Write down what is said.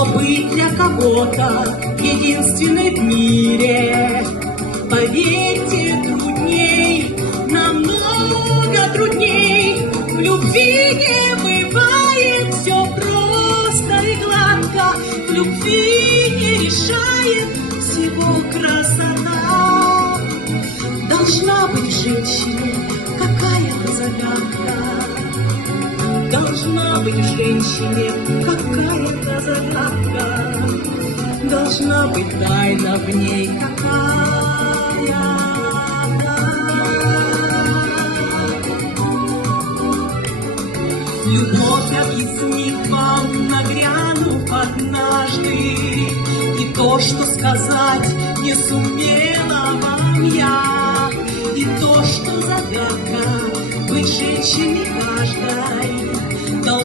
Но быть для кого-то единственной в мире, поверьте, трудней, намного трудней. В любви не бывает все просто и гладко, в любви не решает всего красота. Должна быть в женщине какая-то загадка, должна быть в женщине какая-то загадка, должна быть тайна в ней какая-то. Любовь объяснит вам, нагрянув однажды, и то, что сказать не сумела вам я, и то, что загадка быть женщине каждой.